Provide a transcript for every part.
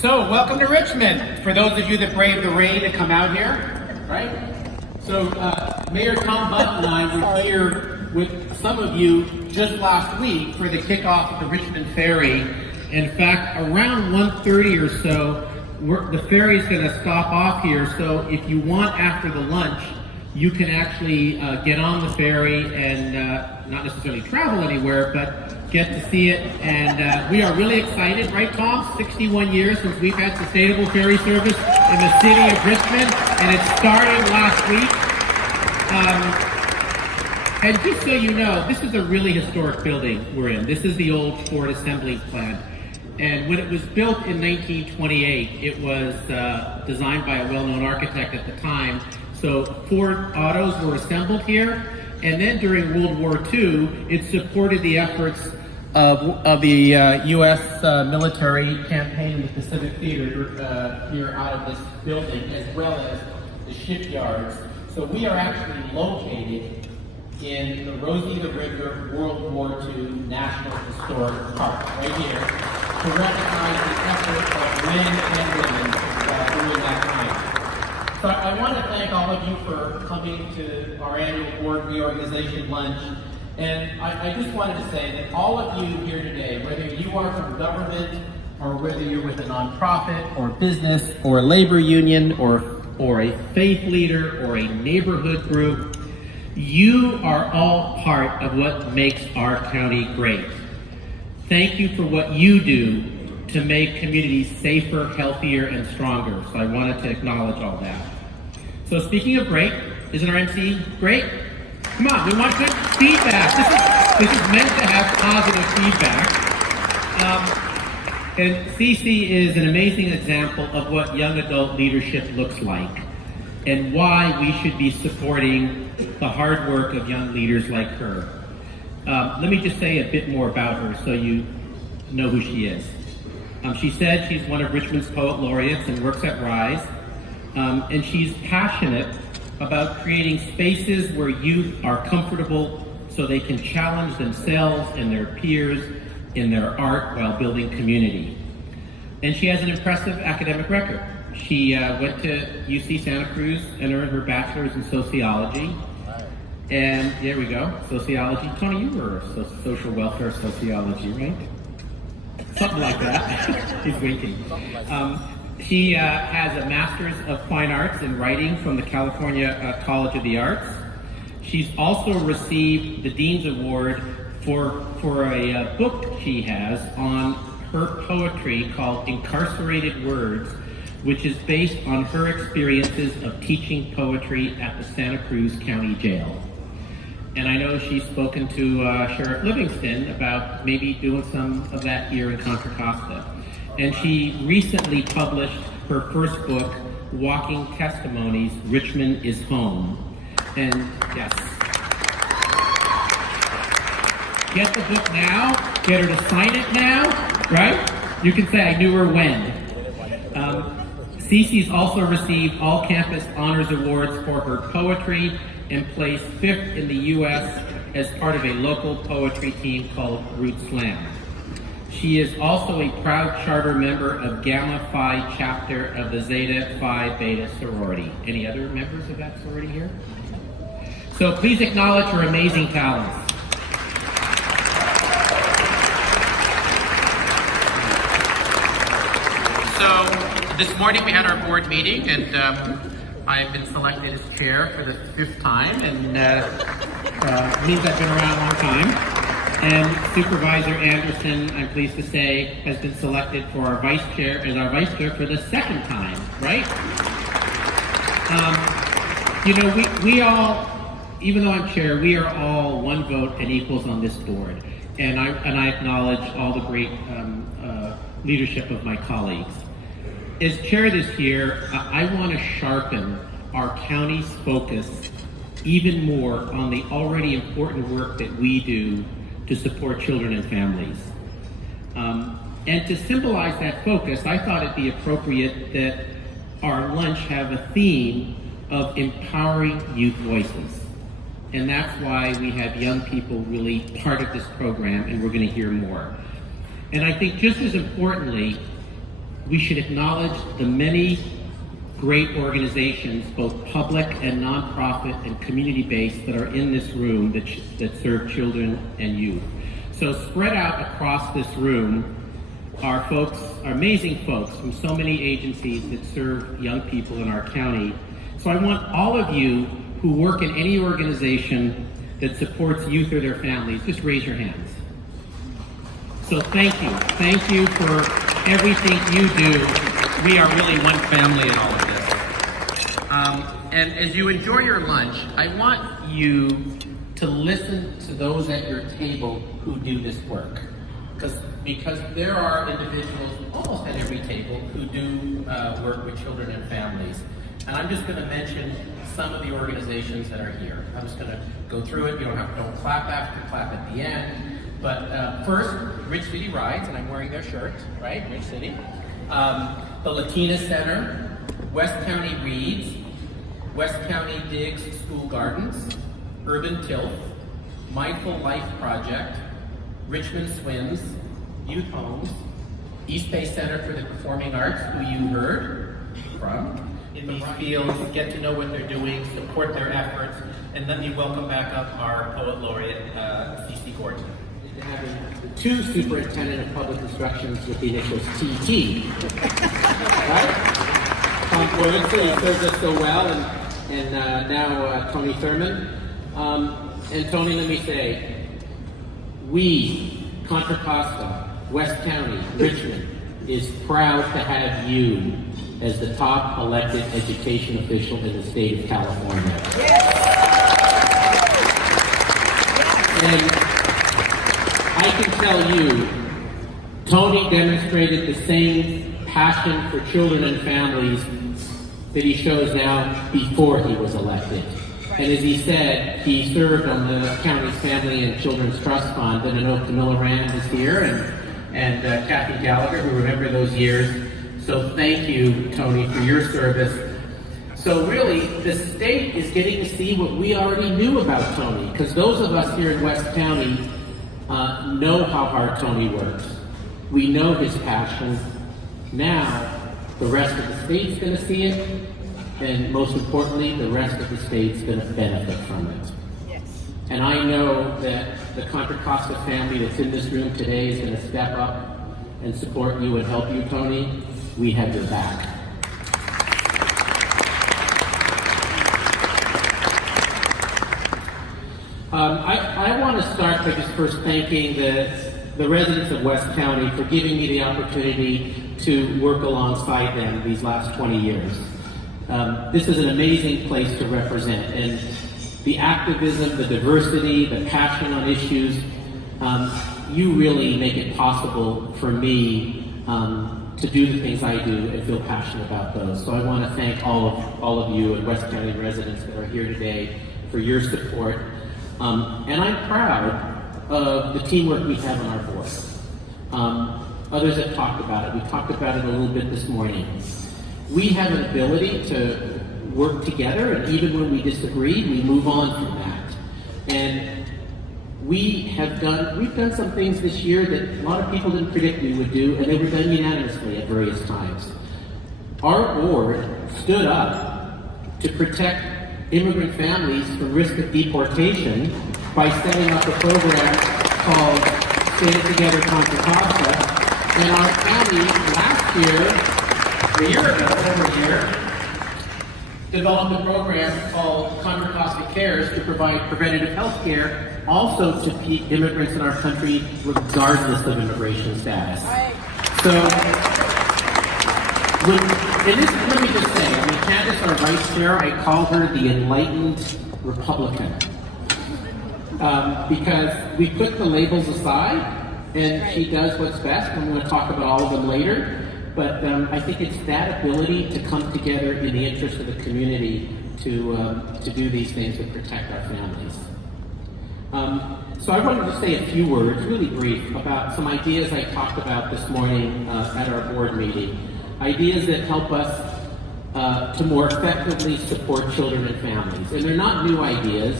So, welcome to Richmond. For those of you that braved the rain to come out here, right? So, Mayor Tom Butt and I were here with some of you just last week for the kickoff of the Richmond Ferry. In fact, around 1:30 or so, the ferry's going to stop off here. So, if you want after the lunch, you can actually get on the ferry and not necessarily travel anywhere, but get to see it. And we are really excited, right, Tom? 61 years since we've had sustainable ferry service in the city of Richmond, and it started last week. And just so you know, this is a really historic building we're in. This is the old Ford Assembly Plant. And when it was built in 1928, it was designed by a well-known architect at the time. So Ford autos were assembled here, and then during World War II, it supported the efforts of the U.S. military campaign in the Pacific Theater here out of this building, as well as the shipyards. So we are actually located in the Rosie the River World War II National Historic Park, right here, to recognize the effort of men and women during that time. So I want to thank all of you for coming to our annual board reorganization lunch. And I just wanted to say that all of you here today, whether you are from government or whether you're with a nonprofit or business or a labor union or a faith leader or a neighborhood group, you are all part of what makes our county great. Thank you for what you do to make communities safer, healthier, and stronger. So I wanted to acknowledge all that. So speaking of great, isn't our MC great? Come on, we want good feedback. This is meant to have positive feedback. And Cece is an amazing example of what young adult leadership looks like and why we should be supporting the hard work of young leaders like her. Let me just say a bit more about her so you know who she is. She said she's one of Richmond's poet laureates and works at RISE. And she's passionate about creating spaces where youth are comfortable so they can challenge themselves and their peers in their art while building community. And she has an impressive academic record. She went to UC Santa Cruz and earned her bachelor's in sociology. And there we go, sociology. Tony, you were social welfare sociology, right? Something like that. He's winking. She has a Master's of Fine Arts in Writing from the California College of the Arts. She's also received the Dean's Award for a book she has on her poetry called Incarcerated Words, which is based on her experiences of teaching poetry at the Santa Cruz County Jail. And I know she's spoken to Sheriff Livingston about maybe doing some of that here in Contra Costa. And she recently published her first book, Walking Testimonies, Richmond is Home. And yes, get the book now, get her to sign it now, right? You can say I knew her when. Cece's also received all campus honors awards for her poetry and placed 5th in the U.S. as part of a local poetry team called Root Slam. She is also a proud charter member of Gamma Phi chapter of the Zeta Phi Beta sorority. Any other members of that sorority here? So please acknowledge her amazing talents. So this morning we had our board meeting, and I've been selected as chair for the 5th time, and means I've been around a long time. And Supervisor Anderson, I'm pleased to say, has been selected for our vice chair for the 2nd time, right? We all, even though I'm chair, we are all one vote and equals on this board. And I acknowledge all the great leadership of my colleagues. As chair this year, I want to sharpen our county's focus even more on the already important work that we do to support children and families. And to symbolize that focus, I thought it'd be appropriate that our lunch have a theme of empowering youth voices. And that's why we have young people really part of this program, and we're going to hear more. And I think just as importantly, we should acknowledge the many great organizations, both public and nonprofit and community-based, that are in this room that serve children and youth. So spread out across this room are folks, are amazing folks from so many agencies that serve young people in our county. So I want all of you who work in any organization that supports youth or their families, just raise your hands. So thank you. Thank you for everything you do. We are really one family in all of this. And as you enjoy your lunch, I want you to listen to those at your table who do this work. Because there are individuals almost at every table who do work with children and families. And I'm just going to mention some of the organizations that are here. I'm just going to go through it. You don't clap after, clap at the end. But first, Rich City Rides, and I'm wearing their shirt, right? Rich City. The Latina Center, West County Reads, West County Digs School Gardens, Urban Tilth, Mindful Life Project, Richmond Swims, Youth Homes, East Bay Center for the Performing Arts, who you heard from in these fields, get to know what they're doing, support their efforts, and let me welcome back up our Poet Laureate, C.C. Gordon. Having two superintendent of public instructions with the initials TT. Right? Tom Boylan, he serves us so well, and now Tony Thurman. And Tony, let me say, we, Contra Costa, West County, Richmond, is proud to have you as the top elected education official in the state of California. And I can tell you, Tony demonstrated the same passion for children and families that he shows now before he was elected. And as he said, he served on the county's Family and Children's Trust Fund, and I know Camilla Rand is here, and Kathy Gallagher, who remember those years. So thank you, Tony, for your service. So really, the state is getting to see what we already knew about Tony, because those of us here in West County know how hard Tony works. We know his passion. Now, the rest of the state's going to see it, and most importantly, the rest of the state's going to benefit from it. Yes. And I know that the Contra Costa family that's in this room today is going to step up and support you and help you, Tony. We have your back. I want to start by just first thanking the residents of West County for giving me the opportunity to work alongside them these last 20 years. This is an amazing place to represent, and the activism, the diversity, the passion on issues, you really make it possible for me to do the things I do and feel passionate about those. So I want to thank all of you and West County residents that are here today for your support. And I'm proud of the teamwork we have on our board. Others have talked about it. We talked about it a little bit this morning. We have an ability to work together, and even when we disagree, we move on from that. And we've done some things this year that a lot of people didn't predict we would do, and they were done unanimously at various times. Our board stood up to protect immigrant families from risk of deportation by setting up a program called Stand Together Contra Costa. And our county last year, a year ago, over a year, developed a program called Contra Costa Cares to provide preventative health care also to immigrants in our country regardless of immigration status. Right. So, let me just say, Candace, our vice chair, I call her the enlightened Republican. Because we put the labels aside, and she does what's best. I'm going to talk about all of them later. But I think it's that ability to come together in the interest of the community to do these things that protect our families. So I wanted to say a few words, really brief, about some ideas I talked about this morning at our board meeting. Ideas that help us to more effectively support children and families. And they're not new ideas,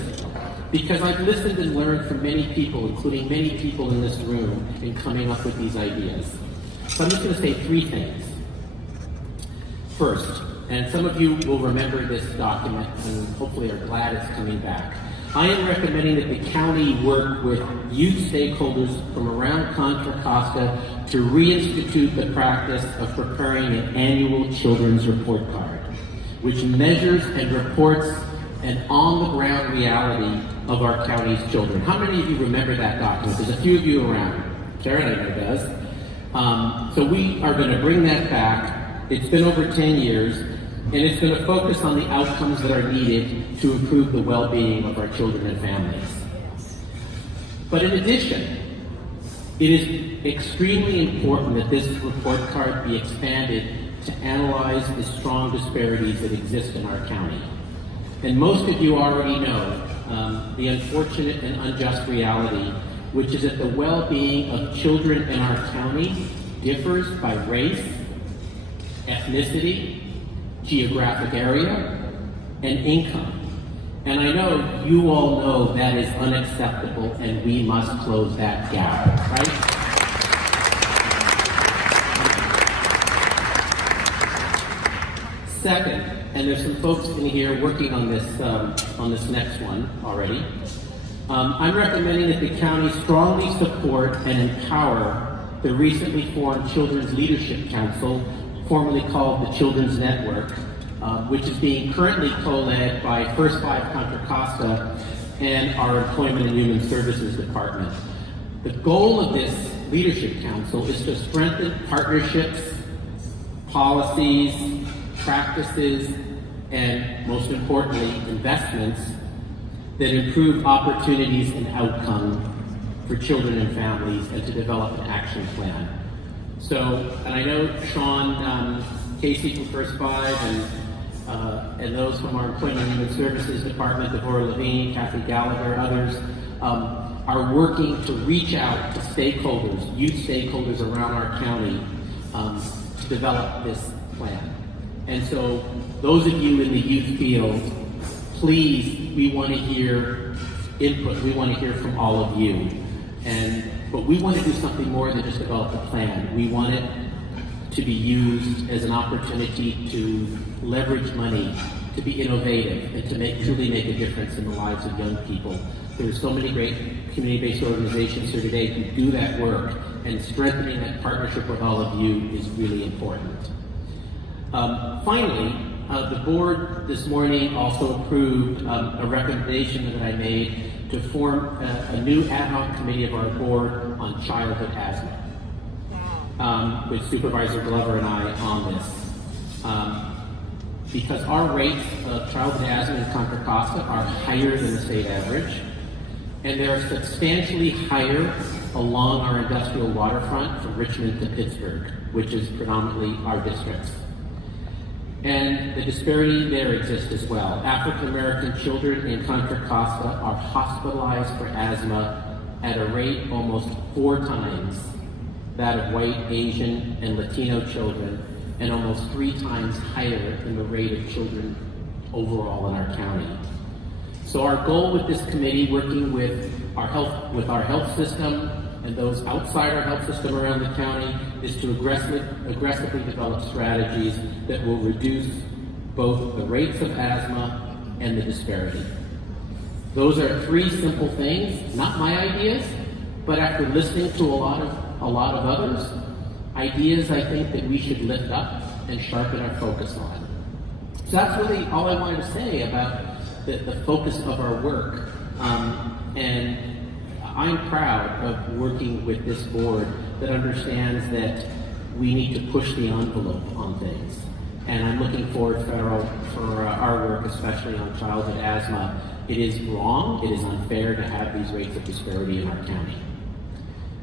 because I've listened and learned from many people, including many people in this room, in coming up with these ideas. So I'm just going to say three things. First, and some of you will remember this document and hopefully are glad it's coming back. I am recommending that the county work with youth stakeholders from around Contra Costa to reinstitute the practice of preparing an annual children's report card, which measures and reports an on-the-ground reality of our county's children. How many of you remember that document? There's a few of you around. Sharon, I know, does. So we are going to bring that back. It's been over 10 years, and it's going to focus on the outcomes that are needed to improve the well-being of our children and families. But in addition, it is extremely important that this report card be expanded to analyze the strong disparities that exist in our county. And most of you already know the unfortunate and unjust reality, which is that the well-being of children in our county differs by race, ethnicity, geographic area, and income. And I know you all know that is unacceptable and we must close that gap, right? Second, and there's some folks in here working on this next one already, I'm recommending that the county strongly support and empower the recently formed Children's Leadership Council, formerly called the Children's Network, which is being currently co-led by First Five Contra Costa and our Employment and Human Services Department. The goal of this Leadership Council is to strengthen partnerships, policies, practices, and most importantly, investments that improve opportunities and outcomes for children and families, and to develop an action plan. So, and I know Sean Casey from First Five and those from our Employment and Human Services Department, Devorah Levine, Kathy Gallagher, others, are working to reach out to stakeholders, youth stakeholders around our county, to develop this plan. And so those of you in the youth field, please, we want to hear input. We want to hear from all of you. But we want to do something more than just develop a plan. We want it to be used as an opportunity to leverage money, to be innovative, and to truly make a difference in the lives of young people. There's so many great community-based organizations here today who do that work, and strengthening that partnership with all of you is really important. Finally, the board this morning also approved a recommendation that I made to form a new ad hoc committee of our board on childhood asthma, with Supervisor Glover and I on this. Because our rates of childhood asthma in Contra Costa are higher than the state average, and they're substantially higher along our industrial waterfront from Richmond to Pittsburgh, which is predominantly our districts. And the disparity there exists as well. African American children in Contra Costa are hospitalized for asthma at a rate almost 4 times that of white, Asian, and Latino children, and almost 3 times higher than the rate of children overall in our county. So our goal with this committee, working with our health system and those outside our health system around the county, is to aggressively develop strategies that will reduce both the rates of asthma and the disparity. Those are 3 simple things, not my ideas, but after listening to a lot of others, ideas I think that we should lift up and sharpen our focus on. So that's really all I wanted to say about the focus of our work. And I'm proud of working with this board that understands that we need to push the envelope on things. And I'm looking forward for our work, especially on childhood asthma. It is wrong, it is unfair to have these rates of disparity in our county.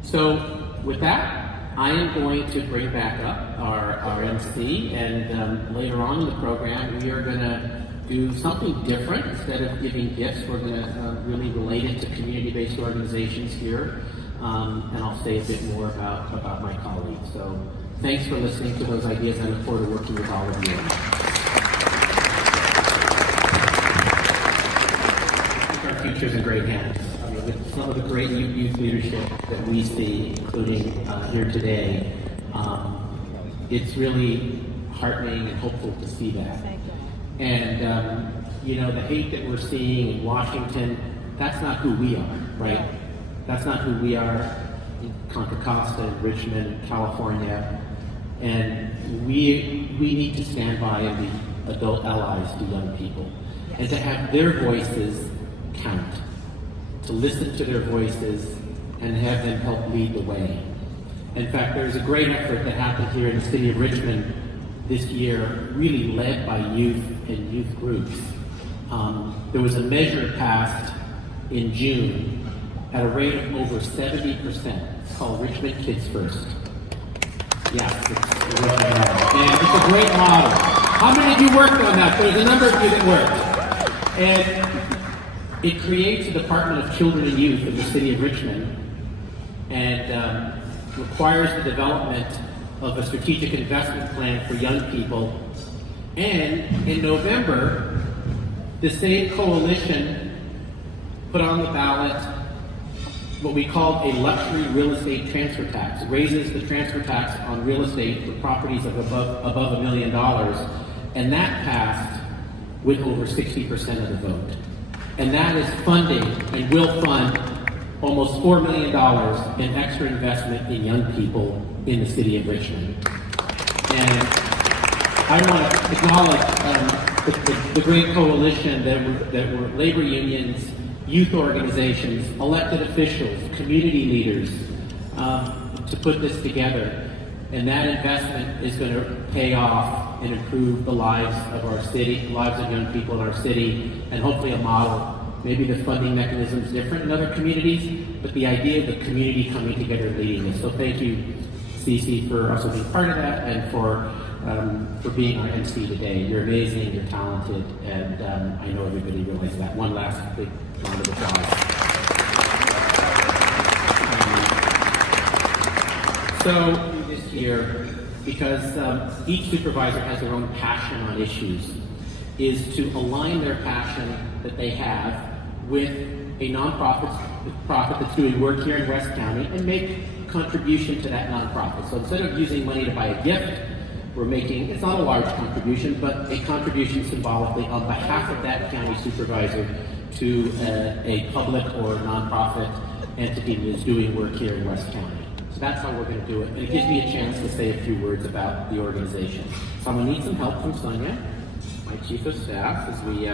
So with that, I am going to bring back up our MC, and later on in the program, we are going to do something different. Instead of giving gifts, we're going to really relate it to community-based organizations here, and I'll say a bit more about my colleagues. So thanks for listening to those ideas. I look forward to working with all of you. Our future's in great hands. With some of the great youth leadership that we see, including here today, it's really heartening and hopeful to see that. And you know, the hate that we're seeing in Washington, that's not who we are, right? That's not who we are in Contra Costa, in Richmond, California. And we need to stand by and be adult allies to young people, and to have their voices count, to listen to their voices and have them help lead the way. In fact, there's a great effort that happened here in the city of Richmond this year, really led by youth and youth groups. There was a measure passed in June at a rate of over 70%. It's called Richmond Kids First. Yes, and it's a great model. How many of you worked on that? There's a number of you that worked. And it creates a Department of Children and Youth in the city of Richmond, and requires the development of a strategic investment plan for young people. And in November, the same coalition put on the ballot what we call a luxury real estate transfer tax. It raises the transfer tax on real estate for properties of above $1 million, and that passed with over 60% of the vote. And that is funding and will fund almost $4 million in extra investment in young people in the city of Richmond. And I want to acknowledge the great coalition that were labor unions, youth organizations, elected officials, community leaders, to put this together. And that investment is going to pay off and improve the lives of our city, the lives of young people in our city, and hopefully a model. Maybe the funding mechanism is different in other communities, but the idea of the community coming together and leading this. So thank you, Cece, for also being part of that, and for being our MC today. You're amazing, you're talented, and I know everybody realizes that. One last big round of applause. So this year, because each supervisor has their own passion on issues, is to align their passion that they have with a nonprofit that's doing work here in West County and make a contribution to that nonprofit. So instead of using money to buy a gift, we're making, it's not a large contribution, but a contribution symbolically on behalf of that county supervisor to a public or nonprofit entity that is doing work here in West County. So that's how we're going to do it. And it gives me a chance to say a few words about the organization. So I'm going to need some help from Sonia, my chief of staff, as we,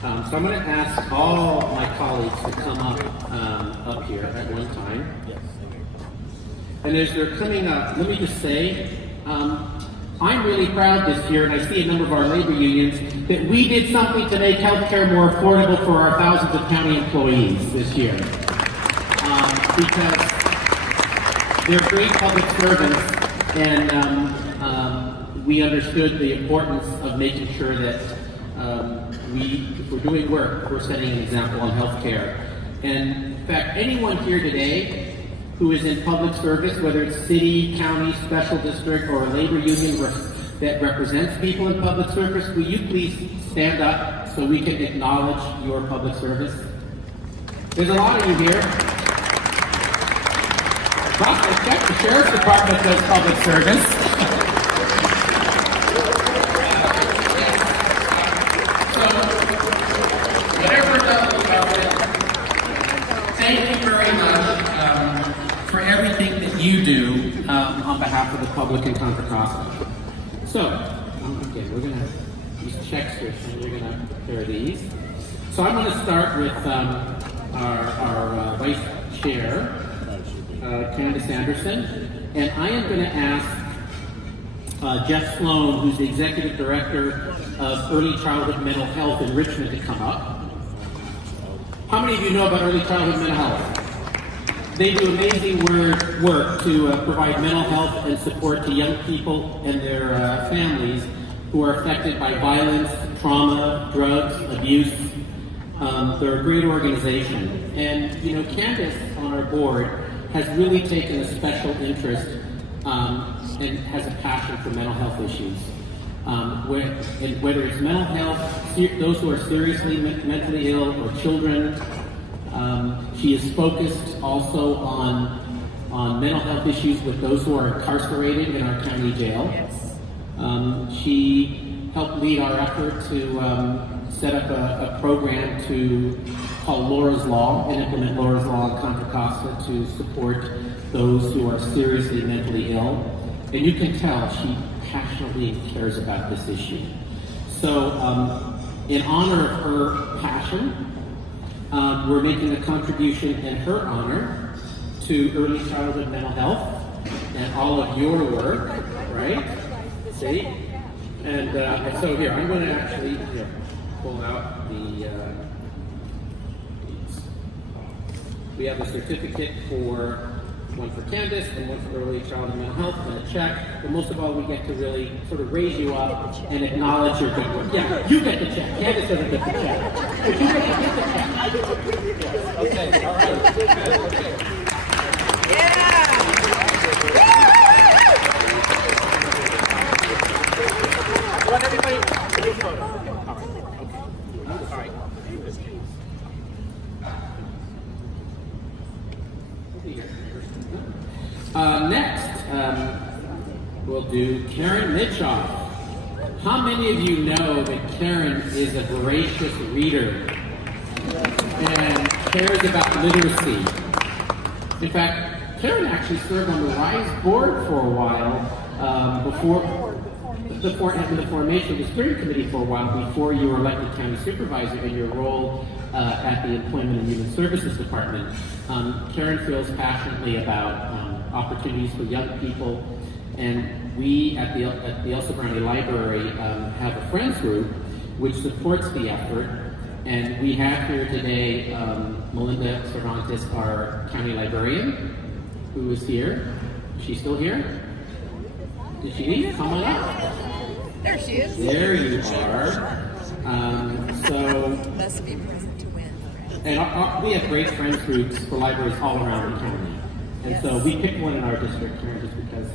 so I'm going to ask all my colleagues to come up here at one time. And as they're coming up, let me just say, I'm really proud this year, and I see a number of our labor unions, that we did something to make healthcare more affordable for our thousands of county employees this year. Because they're great public servants, and we understood the importance of making sure that if we're doing work, we're setting an example on healthcare. And in fact, anyone here today who is in public service, whether it's city, county, special district, or a labor union that represents people in public service, will you please stand up so we can acknowledge your public service? There's a lot of you here. I checked, the Sheriff's Department does public service. Whatever does about it, thank you very much for everything that you do on behalf of the public in Contra Costa. So, again, we're going to use checks here, and we're going to prepare these. So I'm going to start with our Vice Chair, Candace Anderson, and I am going to ask Jeff Sloan, who's the Executive Director of Early Childhood Mental Health in Richmond, to come up. How many of you know about Early Childhood Mental Health? They do amazing work to provide mental health and support to young people and their families who are affected by violence, trauma, drugs, abuse. They're a great organization. And, you know, Candace on our board has really taken a special interest and has a passion for mental health issues. Whether it's mental health, those who are seriously mentally ill, or children. She is focused also on mental health issues with those who are incarcerated in our county jail. She helped lead our effort to set up a program called Laura's Law and implement Laura's Law in Contra Costa to support those who are seriously mentally ill. And you can tell she passionately cares about this issue. So in honor of her passion, we're making a contribution in her honor to early childhood mental health and all of your work, right? See? And so here, I'm going to actually pull out we have a certificate for one for Candace and one for early childhood mental health and a check. But most of all, we get to really sort of raise you up and acknowledge your good work. Yeah, you get the check. Candace doesn't get the check. But you get the check. Okay, all right. Okay. Yeah! I want everybody to take a photo. All right. Okay. All right. Next, we'll do Karen Mitchoff. How many of you know that Karen is a voracious reader and cares about literacy? In fact, Karen actually served on the RISE board for a while before having the formation of the steering committee for a while before you were elected county supervisor in your role at the Employment and Human Services Department. Karen feels passionately about opportunities for young people, and we at the Elsa Brownie Library have a friends group which supports the effort. And we have here today Melinda Cervantes, our county librarian, who is here. Is she still here? Did she leave? Come on up. There she is. There you are. So, Must be present to win. and we have great friends groups for libraries all around the county. And Yes. so we picked one in our district here just because,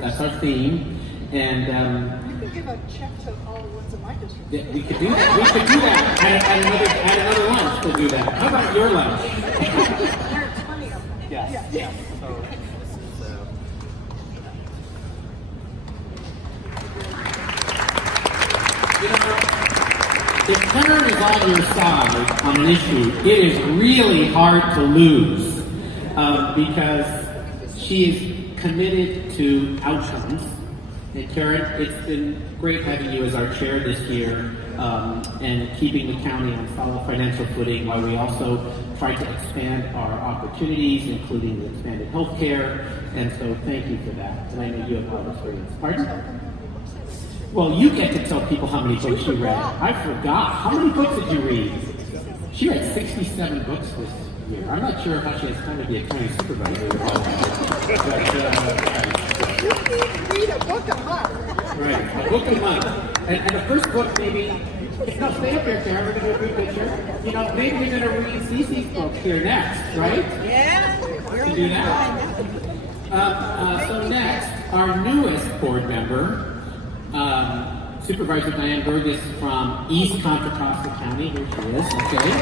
that's our theme. And You could give a check to all the ones in my district. yeah, we could do that. We could do that at another lunch. We'll do that. How about your lunch? There are 20 of them. Yes. Yeah. So this is If Karen is on your side on an issue, it is really hard to lose because she is committed to outcomes. And Karen, it's been great having you as our chair this year and keeping the county on solid financial footing while we also try to expand our opportunities, including the expanded health care. And so thank you for that. And I know you have a lot of experience. Pardon? Well, you get to tell people how many books you read. I forgot. How many books did you read? She read 67 books this year. I'm not sure how she has time to be a county supervisor. You need to read a book a month. Right, a book a month. And the first book, maybe, no, stay up here, Karen, we're going to do a good picture. Maybe you're going to read Cece's book here next, right? Yeah. To do that. So next, our newest board member, Supervisor Diane Burgess from East Contra Costa County. Here she is, okay.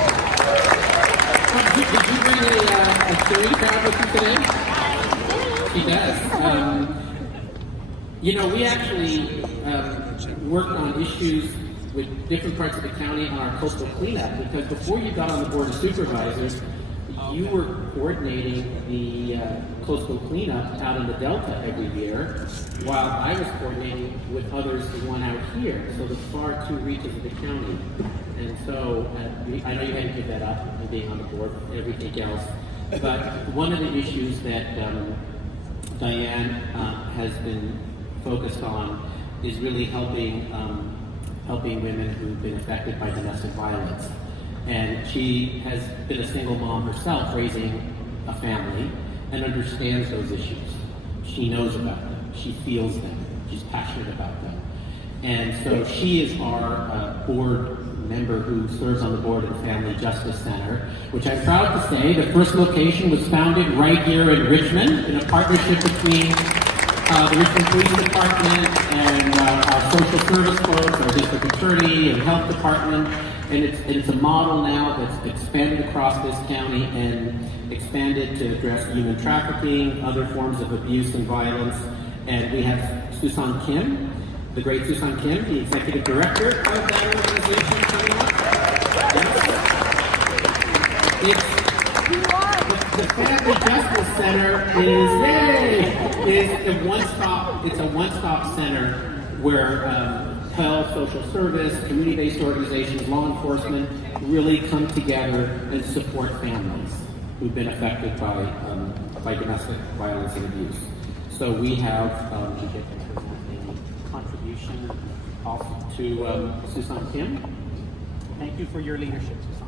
Did you bring a cheering crowd with you today? She does. We actually worked on issues with different parts of the county on our coastal cleanup because before you got on the Board of Supervisors, you were coordinating the coastal cleanup out in the Delta every year, while I was coordinating with others the one out here, so the far two reaches of the county. And so I know you had to give that up, and being on the board and everything else, but one of the issues that Diane has been focused on is really helping women who've been affected by domestic violence. And she has been a single mom herself, raising a family, and understands those issues. She knows about them. She feels them. She's passionate about them. And so she is our board member who serves on the board of the Family Justice Center, which I'm proud to say the first location was founded right here in Richmond in a partnership between the Richmond Police Department and our social service folks, our district attorney and health department. And it's a model now that's expanded across this county and expanded to address human trafficking, other forms of abuse and violence. And we have Susan Kim the great Susan Kim, the executive director of that organization, coming up. Yes. The Family Justice Center is a one-stop center where health, social service, community-based organizations, law enforcement really come together and support families who've been affected by domestic violence and abuse. So we have a contribution also to Susan Kim. Thank you for your leadership, Susan.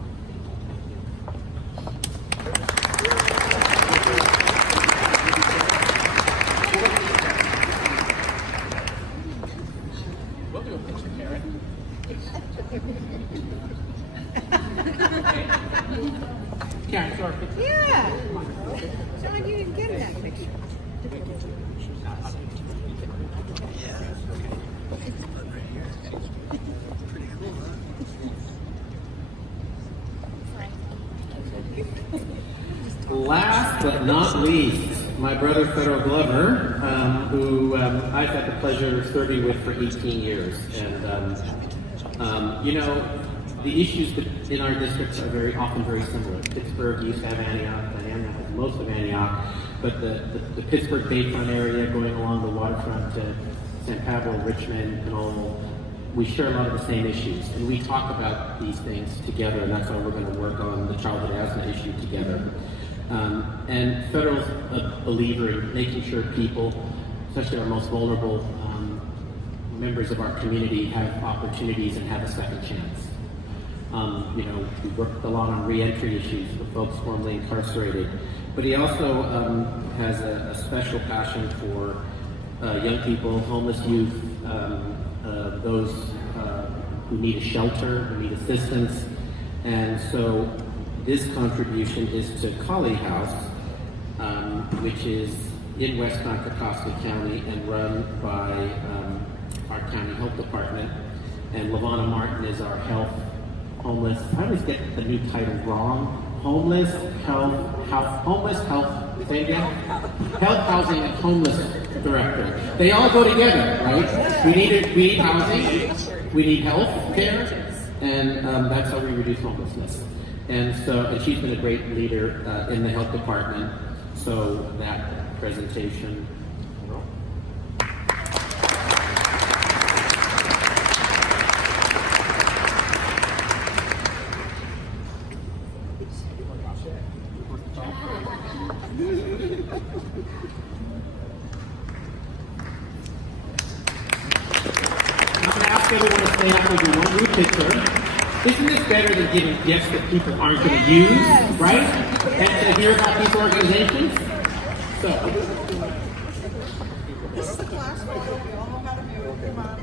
We'll do a picture, Karen. Karen, show our picture. Yeah. John, you didn't get that picture. Last but not least, my brother Federal Glover, who I've had the pleasure of serving with for 18 years. And, you know, the issues in our districts are very often very similar. Pittsburgh used to have Antioch, and Antioch has most of Antioch, but the Pittsburgh Bayfront area going along the waterfront to San Pablo, Richmond, and all, we share a lot of the same issues, and we talk about these things together, and that's why we're going to work on the childhood asthma issue together. And Federal's a believer in making sure people, especially our most vulnerable members of our community, have opportunities and have a second chance. You know, we worked a lot on reentry issues for folks formerly incarcerated, but he also has a special passion for young people, homeless youth, those who need a shelter, who need assistance, and so this contribution is to Collie House, which is in West Contra Costa County and run by our county health department. And LaVonna Martin is our homeless, I always get the new title wrong. Homeless, health, say it again? Health, housing, and homeless director. They all go together, right? We need housing, we need health care, and that's how we reduce homelessness. And she's been a great leader in the health department. So that presentation. I'm going to ask everyone to stay up and do one group picture. Isn't this better than giving gifts that people aren't going to use, right? And to hear about these organizations? So. This is the class photo. We all know how to move. Come on.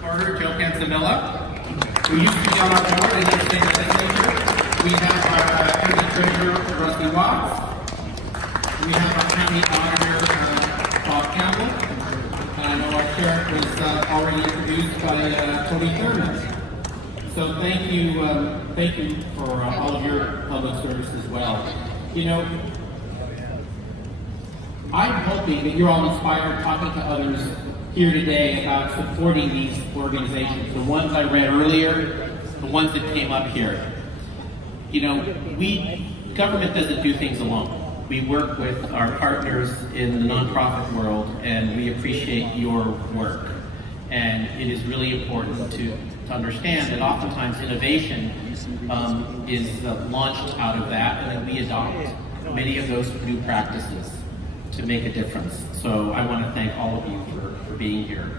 Carter, Joe Canzamilla, who used to be on our board and then stayed legislature. We have our county treasurer, Rusty Watts. We have our county auditor, Bob Campbell. And I know our sheriff was already introduced by Tony Thurman. So thank you for all of your public service as well. You know, I'm hoping that you're all inspired talking to others here today about supporting these organizations. The ones I read earlier, the ones that came up here. You know, government doesn't do things alone. We work with our partners in the nonprofit world, and we appreciate your work. And it is really important to understand that oftentimes innovation is launched out of that, and then we adopt many of those new practices to make a difference. So I want to thank all of you for being here.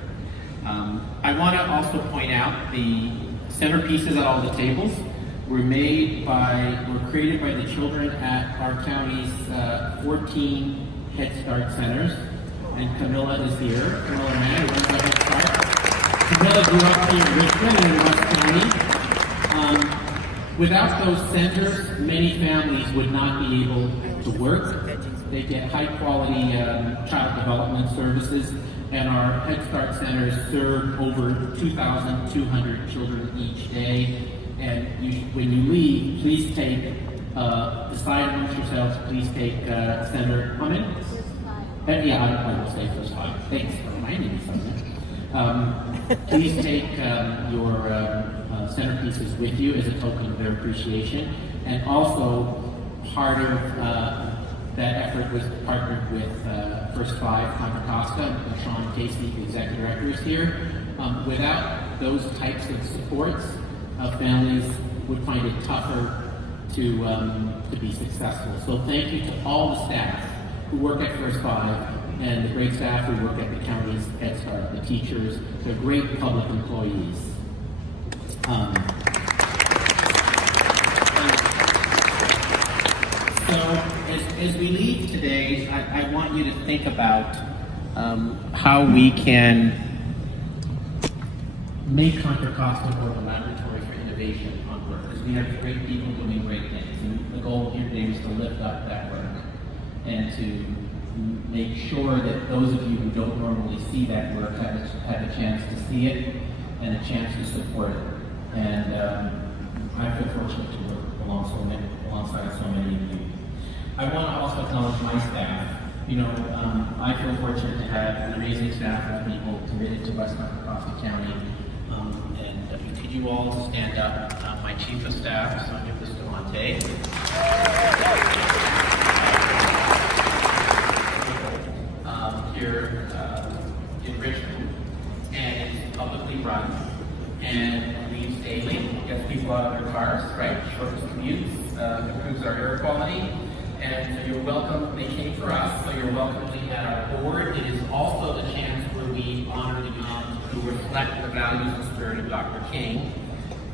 I want to also point out the centerpieces at all the tables were created by the children at our county's 14 Head Start centers. And Camilla is here. Camilla Mann, who runs the Head Start. Camilla grew up here in Richmond and in West County. Without those centers, many families would not be able to work. They get high quality child development services, and our Head Start centers serve over 2,200 children each day. And when you leave, please decide amongst yourselves, please take Senator Humming. Yeah, I will say first five. Thanks for reminding me something. Please take your centerpieces with you as a token of their appreciation. And also, part of that effort was partnered with First Five, Contra Costa, and Sean Casey, the executive director, is here. Without those types of supports, families would find it tougher to be successful. So thank you to all the staff who work at First Five and the great staff who work at the county's Head Start, the teachers, the great public employees. So as we leave today, I want you to think about how we can make Contra Costa more of a laboratory for innovation on work, because we have great people doing great things. And the goal here today is to lift up that work and to make sure that those of you who don't normally see that work have a chance to see it and a chance to support it. And I feel fortunate to work alongside so many of you. I want to also acknowledge my staff. You know, I feel fortunate to have an amazing staff of people committed to West Contra Costa County. And could you all stand up? My chief of staff, Sonia Bustamante. Here in Richmond, and it's publicly run and leaves daily, gets people out of their cars, right? Shortens commutes, improves our air quality. And so you're welcome, they came for us, so you're welcome to be at our board. It is also the chance where we honor the men who reflect the values and spirit of Dr. King.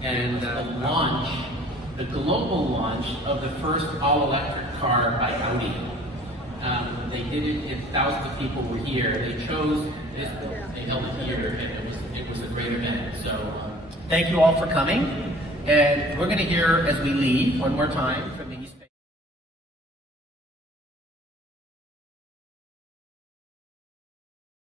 And the global launch of the first all-electric car by Audi. They did it, and thousands of people were here. They chose this, they held it here, and it was a great event. So thank you all for coming. And we're going to hear, as we leave, one more time.